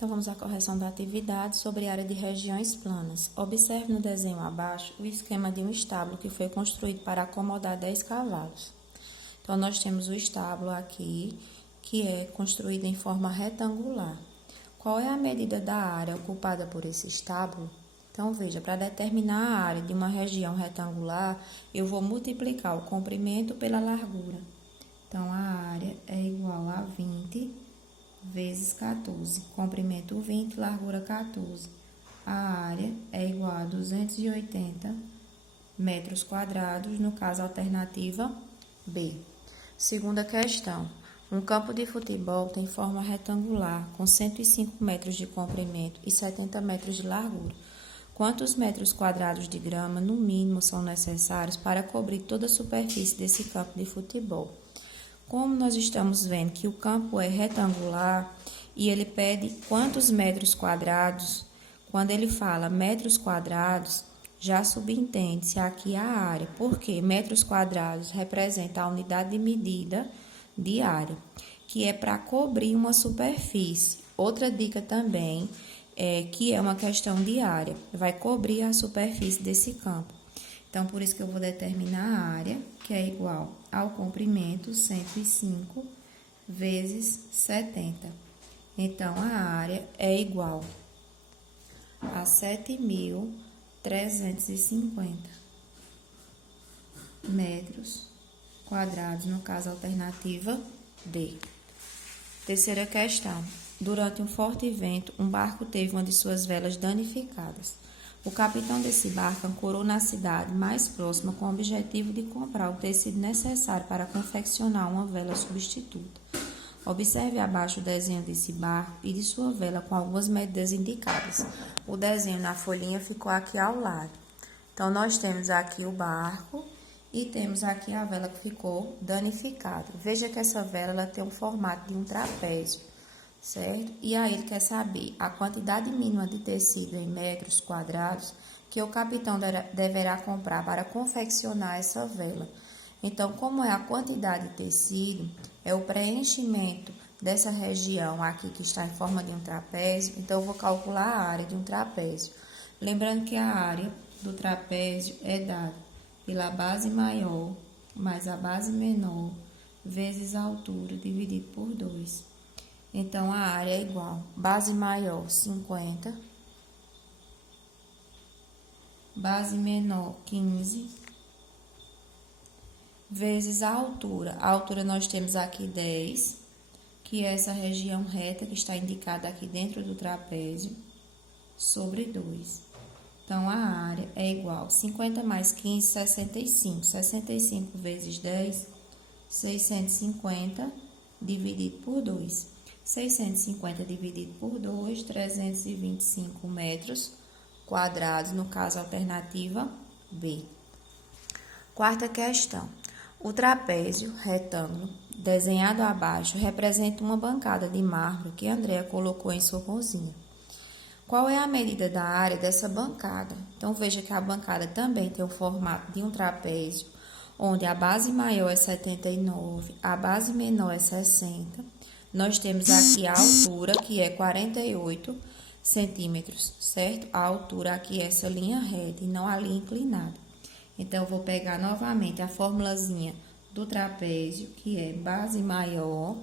Então, vamos à correção da atividade sobre área de regiões planas. Observe no desenho abaixo o esquema de um estábulo que foi construído para acomodar 10 cavalos. Então, nós temos o estábulo aqui, que é construído em forma retangular. Qual é a medida da área ocupada por esse estábulo? Então, veja, para determinar a área de uma região retangular, eu vou multiplicar o comprimento pela largura. Então, a área é igual a 20 vezes 14, comprimento 20, largura 14. A área é igual a 280 metros quadrados, no caso, alternativa B. Segunda questão. Um campo de futebol tem forma retangular, com 105 metros de comprimento e 70 metros de largura. Quantos metros quadrados de grama, no mínimo, são necessários para cobrir toda a superfície desse campo de futebol? Como nós estamos vendo que o campo é retangular e ele pede quantos metros quadrados, quando ele fala metros quadrados, já subentende-se aqui a área, porque metros quadrados representa a unidade de medida de área, que é para cobrir uma superfície. Outra dica também é que é uma questão de área, vai cobrir a superfície desse campo. Então, por isso que eu vou determinar a área, que é igual ao comprimento, 105 vezes 70. Então, a área é igual a 7.350 metros quadrados, no caso, alternativa D. Terceira questão. Durante um forte vento, um barco teve uma de suas velas danificadas. O capitão desse barco ancorou na cidade mais próxima com o objetivo de comprar o tecido necessário para confeccionar uma vela substituta. Observe abaixo o desenho desse barco e de sua vela com algumas medidas indicadas. O desenho na folhinha ficou aqui ao lado. Então, nós temos aqui o barco e temos aqui a vela que ficou danificada. Veja que essa vela ela tem um formato de um trapézio, certo? E aí ele quer saber a quantidade mínima de tecido em metros quadrados que o capitão deverá comprar para confeccionar essa vela. Então, como é a quantidade de tecido, é o preenchimento dessa região aqui que está em forma de um trapézio, então eu vou calcular a área de um trapézio. Lembrando que a área do trapézio é dada pela base maior mais a base menor vezes a altura dividido por 2. Então, a área é igual, base maior, 50, base menor, 15, vezes a altura. A altura nós temos aqui 10, que é essa região reta que está indicada aqui dentro do trapézio, sobre 2. Então, a área é igual, 50 mais 15, 65. 65 vezes 10, 650, dividido por 2. 650 dividido por 2, 325 metros quadrados, no caso, alternativa B. Quarta questão. O trapézio retângulo desenhado abaixo representa uma bancada de mármore que Andréa colocou em sua cozinha. Qual é a medida da área dessa bancada? Então, veja que a bancada também tem o formato de um trapézio, onde a base maior é 79, a base menor é 60. Nós temos aqui a altura, que é 48 centímetros, certo? A altura aqui é essa linha reta e não a linha inclinada. Então, eu vou pegar novamente a formulazinha do trapézio, que é base maior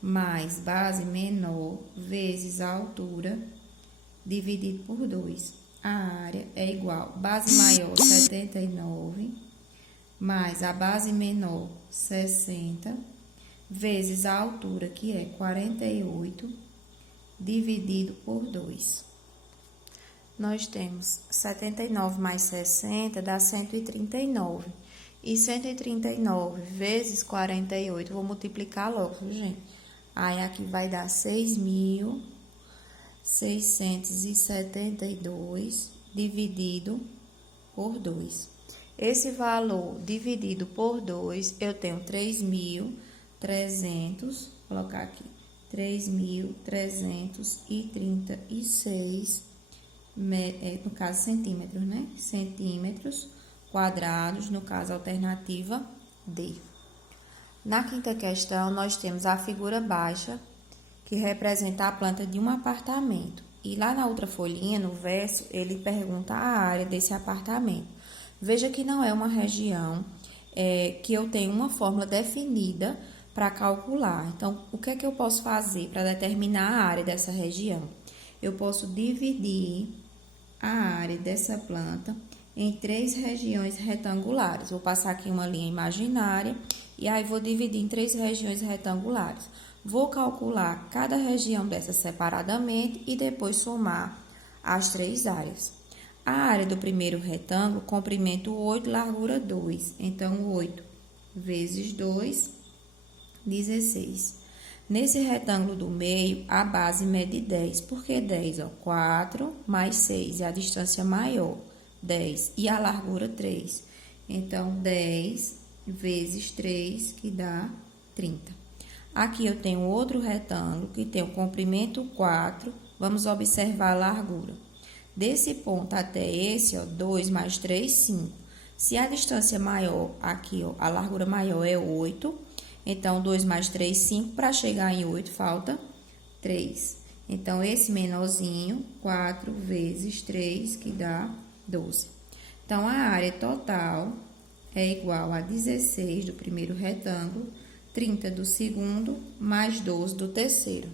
mais base menor vezes a altura dividido por 2. A área é igual base maior 79 mais a base menor 60 vezes a altura, que é 48, dividido por 2. Nós temos 79 mais 60 dá 139. E 139 vezes 48, vou multiplicar logo, viu, gente? Aí, aqui vai dar 6.672 dividido por 2. Esse valor dividido por 2, eu tenho 3.300, vou colocar aqui, 3.336, no caso, centímetros, né? Centímetros quadrados, no caso, alternativa D. Na quinta questão, nós temos a figura baixa, que representa a planta de um apartamento. E lá na outra folhinha, no verso, ele pergunta a área desse apartamento. Veja que não é uma região que eu tenho uma fórmula definida para calcular. Então, o que é que eu posso fazer para determinar a área dessa região? Eu posso dividir a área dessa planta em 3 regiões retangulares. Vou passar aqui uma linha imaginária e aí vou dividir em 3 regiões retangulares. Vou calcular cada região dessa separadamente e depois somar as 3 áreas. A área do primeiro retângulo, comprimento 8, largura 2. Então, 8 vezes 2, 16. Nesse retângulo do meio, a base mede 10. Por que 10? 4 mais 6 é a distância maior, 10. E a largura 3. Então, 10 vezes 3, que dá 30. Aqui eu tenho outro retângulo que tem o comprimento 4. Vamos observar a largura. Desse ponto até esse, 2 mais 3, 5. Se a distância maior, aqui, a largura maior é 8, então 2 mais 3, 5. Para chegar em 8, falta 3. Então, esse menorzinho, 4 vezes 3, que dá 12. Então, a área total é igual a 16 do primeiro retângulo, 30 do segundo, mais 12 do terceiro.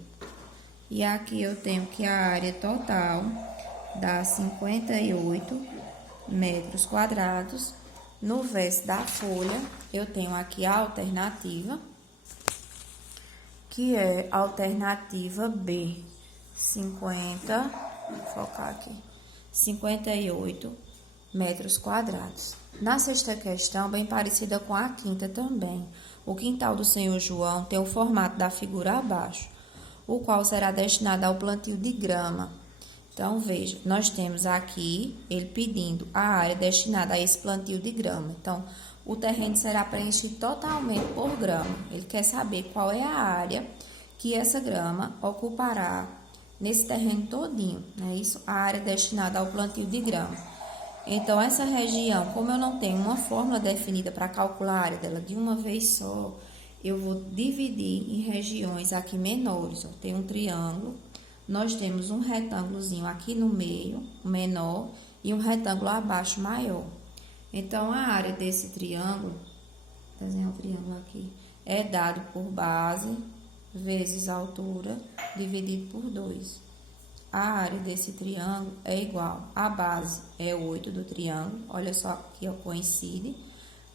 E aqui eu tenho que a área total dá 58 metros quadrados. No verso da folha, eu tenho aqui a alternativa, que é a alternativa B, 58 metros quadrados. Na sexta questão, bem parecida com a quinta também, o quintal do senhor João tem o formato da figura abaixo, o qual será destinado ao plantio de grama. Então, veja, nós temos aqui ele pedindo a área destinada a esse plantio de grama. Então, o terreno será preenchido totalmente por grama. Ele quer saber qual é a área que essa grama ocupará nesse terreno todinho, né? Isso, a área destinada ao plantio de grama. Então, essa região, como eu não tenho uma fórmula definida para calcular a área dela de uma vez só, eu vou dividir em regiões aqui menores. Tem um triângulo. Nós temos um retângulozinho aqui no meio, menor, e um retângulo abaixo maior. Então, a área desse triângulo, vou desenhar o triângulo aqui, é dado por base vezes altura, dividido por 2. A área desse triângulo é igual, a base é 8 do triângulo, olha só que coincide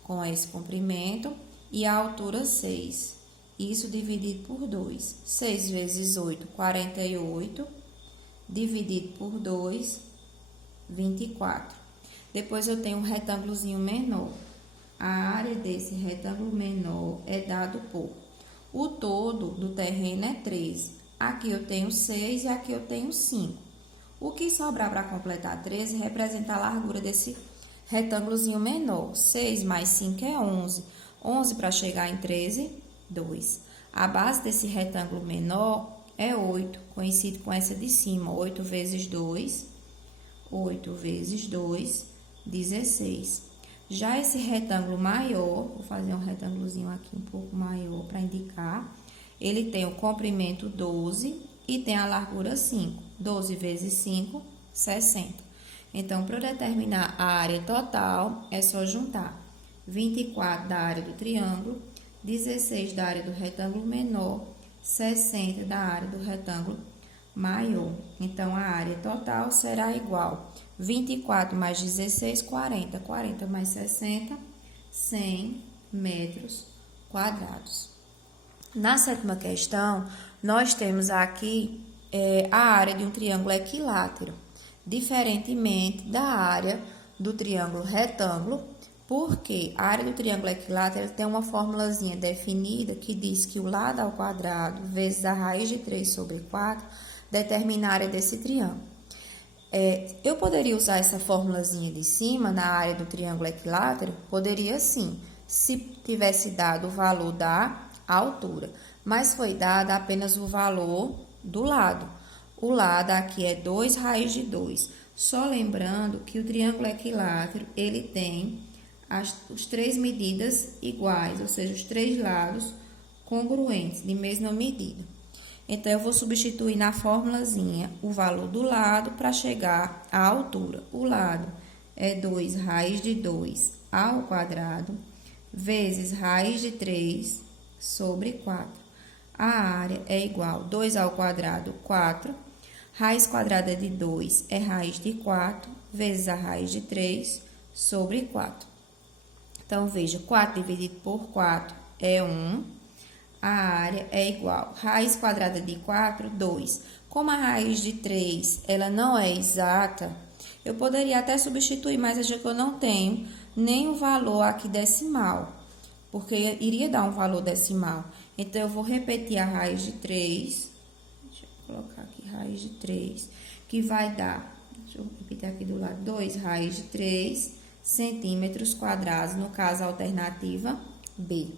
com esse comprimento, e a altura 6. Isso dividido por 2. 6 vezes 8, 48. Dividido por 2, 24. Depois eu tenho um retângulozinho menor. A área desse retângulo menor é dado por... O todo do terreno é 13. Aqui eu tenho 6 e aqui eu tenho 5. O que sobrar para completar 13 representa a largura desse retângulozinho menor. 6 mais 5 é 11. 11 para chegar em 13, 2. A base desse retângulo menor é 8, coincide com essa de cima. 8 vezes 2, 8 vezes 2, 16. Já esse retângulo maior, vou fazer um retângulozinho aqui um pouco maior para indicar. Ele tem o comprimento 12 e tem a largura 5. 12 vezes 5, 60. Então, para determinar a área total, é só juntar 24 da área do triângulo, 16 da área do retângulo menor, 60 da área do retângulo maior. Então, a área total será igual 24 mais 16, 40. 40 mais 60, 100 metros quadrados. Na sétima questão, nós temos aqui a área de um triângulo equilátero, diferentemente da área do triângulo retângulo, porque a área do triângulo equilátero tem uma formulazinha definida que diz que o lado ao quadrado vezes a raiz de 3 sobre 4 determina a área desse triângulo. Eu poderia usar essa formulazinha de cima na área do triângulo equilátero? Poderia sim, se tivesse dado o valor da altura, mas foi dado apenas o valor do lado. O lado aqui é 2 raiz de 2. Só lembrando que o triângulo equilátero, ele tem as 3 medidas iguais, ou seja, os 3 lados congruentes, de mesma medida. Então, eu vou substituir na formulazinha o valor do lado para chegar à altura. O lado é 2 raiz de 2 ao quadrado, vezes raiz de 3 sobre 4. A área é igual a 2 ao quadrado, 4. Raiz quadrada de 2 é raiz de 4, vezes a raiz de 3 sobre 4. Então, veja, 4 dividido por 4 é 1. A área é igual a raiz quadrada de 4, 2. Como a raiz de 3, ela não é exata, eu poderia até substituir, mas acho que eu não tenho nem o valor aqui decimal, porque iria dar um valor decimal. Então, eu vou repetir a raiz de 3. Deixa eu colocar aqui raiz de 3, que vai dar, deixa eu repetir aqui do lado, 2 raiz de 3 centímetros quadrados, no caso, a alternativa B.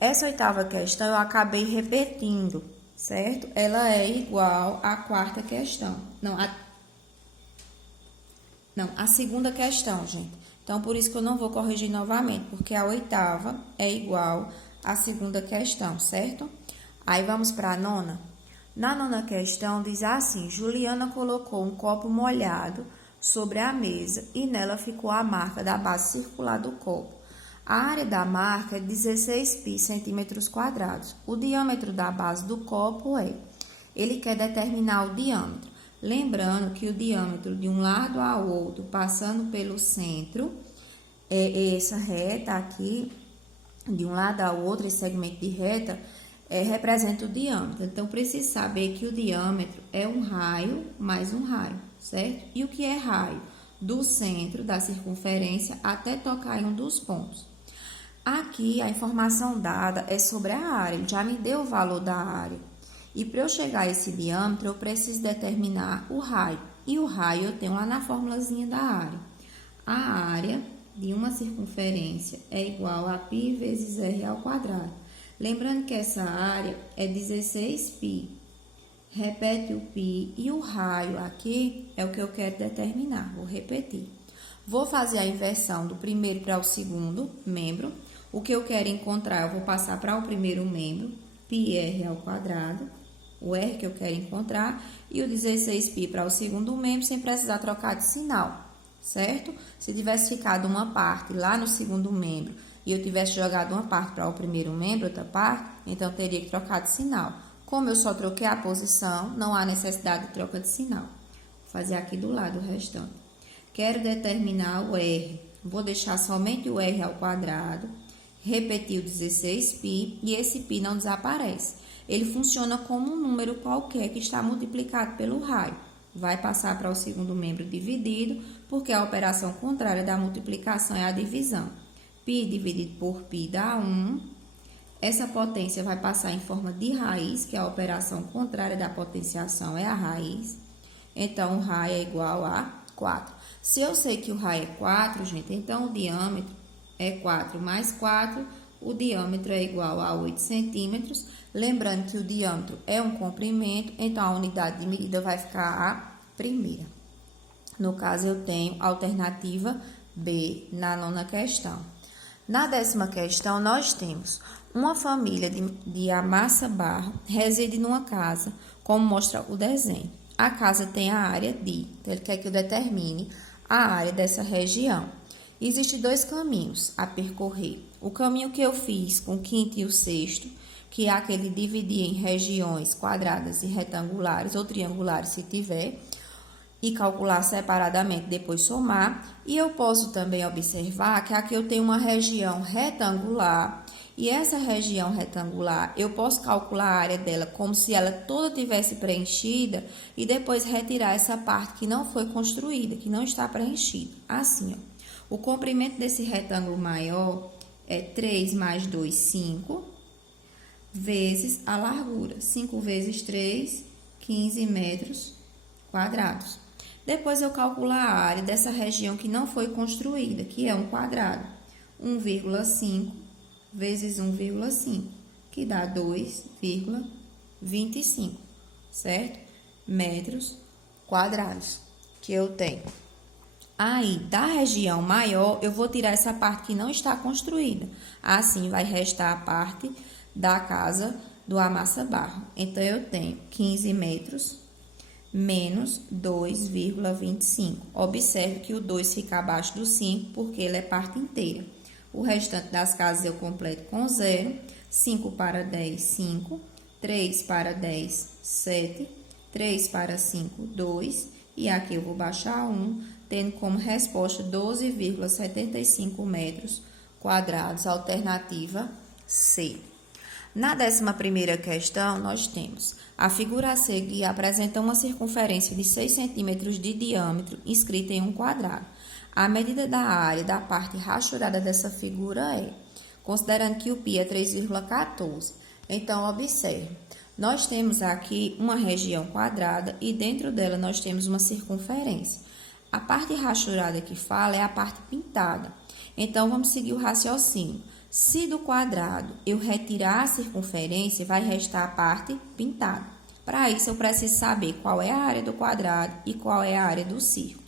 Essa oitava questão eu acabei repetindo, certo? Ela é igual à quarta questão. A segunda questão, gente. Então, por isso que eu não vou corrigir novamente, porque a oitava é igual à segunda questão, certo? Aí, vamos para a nona. Na nona questão, diz assim: Juliana colocou um copo molhado sobre a mesa e nela ficou a marca da base circular do copo. A área da marca é 16 pi centímetros quadrados. O diâmetro da base do copo é... Ele quer determinar o diâmetro. Lembrando que o diâmetro de um lado ao outro, passando pelo centro, é essa reta aqui, de um lado ao outro, esse segmento de reta, representa o diâmetro. Então, preciso saber que o diâmetro é um raio mais um raio, certo? E o que é raio? Do centro da circunferência até tocar em um dos pontos. Aqui, a informação dada é sobre a área, ele já me deu o valor da área. E para eu chegar a esse diâmetro, eu preciso determinar o raio. E o raio eu tenho lá na formulazinha da área. A área de uma circunferência é igual a π vezes r ao quadrado. Lembrando que essa área é 16 π. Repete o π e o raio aqui é o que eu quero determinar. Vou repetir. Vou fazer a inversão do primeiro para o segundo membro. O que eu quero encontrar, eu vou passar para o primeiro membro, πr ao quadrado, o r que eu quero encontrar, e o 16π para o segundo membro, sem precisar trocar de sinal, certo? Se tivesse ficado uma parte lá no segundo membro, e eu tivesse jogado uma parte para o primeiro membro, outra parte, então teria que trocar de sinal. Como eu só troquei a posição, não há necessidade de troca de sinal. Vou fazer aqui do lado o restante. Quero determinar o r. Vou deixar somente o r ao quadrado, repetir o 16π e esse π não desaparece. Ele funciona como um número qualquer que está multiplicado pelo raio. Vai passar para o segundo membro dividido, porque a operação contrária da multiplicação é a divisão. π dividido por π dá 1. Essa potência vai passar em forma de raiz, que é a operação contrária da potenciação é a raiz. Então, o raio é igual a 4. Se eu sei que o raio é 4, gente, então o diâmetro é 4 mais 4, o diâmetro é igual a 8 centímetros. Lembrando que o diâmetro é um comprimento, então a unidade de medida vai ficar a primeira. No caso, eu tenho a alternativa B na nona questão. Na 10ª questão, nós temos uma família de Amassa Barro reside numa casa, como mostra o desenho. A casa tem a área de, então ele quer que eu determine a área dessa região. Existem 2 caminhos a percorrer. O caminho que eu fiz com o quinto e o sexto, que é aquele de dividir em regiões quadradas e retangulares ou triangulares se tiver, e calcular separadamente, depois somar. E eu posso também observar que aqui eu tenho uma região retangular, e essa região retangular eu posso calcular a área dela como se ela toda tivesse preenchida e depois retirar essa parte que não foi construída, que não está preenchida. Assim, ó. O comprimento desse retângulo maior é 3 mais 2, 5, vezes a largura. 5 vezes 3, 15 metros quadrados. Depois eu calculo a área dessa região que não foi construída, que é um quadrado. 1,5 vezes 1,5, que dá 2,25, certo? Metros quadrados que eu tenho. Aí, da região maior, eu vou tirar essa parte que não está construída. Assim, vai restar a parte da casa do amassa-barro. Então, eu tenho 15 metros menos 2,25. Observe que o 2 fica abaixo do 5, porque ele é parte inteira. O restante das casas eu completo com 0. 5 para 10, 5. 3 para 10, 7. 3 para 5, 2. E aqui eu vou baixar 1, tendo como resposta 12,75 metros quadrados, alternativa C. Na 11ª questão, nós temos a figura a seguir apresenta uma circunferência de 6 centímetros de diâmetro inscrita em um quadrado. A medida da área da parte rachurada dessa figura é, considerando que o π é 3,14. Então, observe, nós temos aqui uma região quadrada e dentro dela nós temos uma circunferência. A parte rachurada que fala é a parte pintada. Então, vamos seguir o raciocínio. Se do quadrado eu retirar a circunferência, vai restar a parte pintada. Para isso, eu preciso saber qual é a área do quadrado e qual é a área do círculo.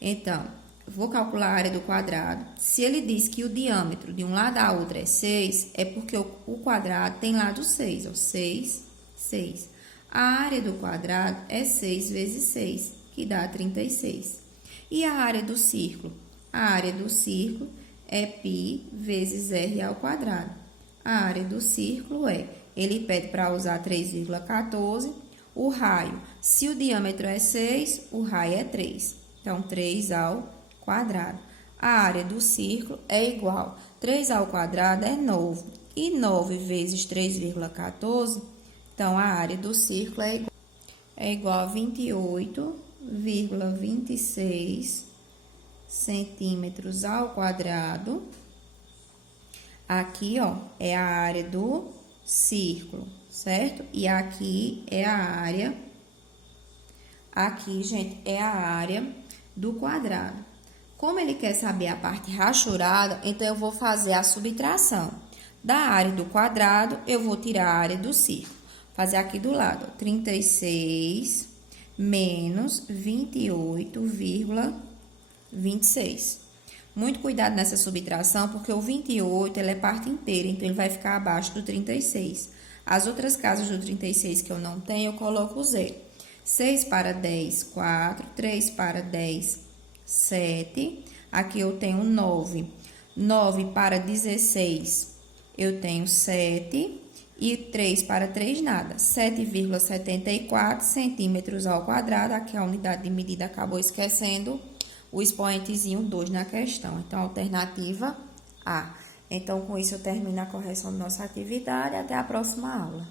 Então, vou calcular a área do quadrado. Se ele diz que o diâmetro de um lado a outro é 6, é porque o quadrado tem lado 6, ó, 6, 6. A área do quadrado é 6 vezes 6, que dá 36. E a área do círculo? A área do círculo é π vezes r ao quadrado. A área do círculo ele pede para usar 3,14. O raio, se o diâmetro é 6, o raio é 3. Então, 3 ao quadrado. A área do círculo é igual. 3 ao quadrado é 9. E 9 vezes 3,14, então, a área do círculo é igual a 28,26 centímetros ao quadrado. Aqui, ó, é a área do círculo, certo? E aqui é a área... Aqui, gente, é a área do quadrado. Como ele quer saber a parte rachurada, então eu vou fazer a subtração. Da área do quadrado, eu vou tirar a área do círculo. Fazer aqui do lado, ó, 36 menos 28,26. Muito cuidado nessa subtração, porque o 28 ele é parte inteira, então ele vai ficar abaixo do 36. As outras casas do 36 que eu não tenho, eu coloco o 0. 6 para 10, 4. 3 para 10, 7. Aqui eu tenho 9. 9 para 16, eu tenho 7. E 3 para 3, nada. 7,74 centímetros ao quadrado. Aqui a unidade de medida acabou esquecendo o expoentezinho 2 na questão. Então, alternativa A. Então, com isso eu termino a correção da nossa atividade. Até a próxima aula.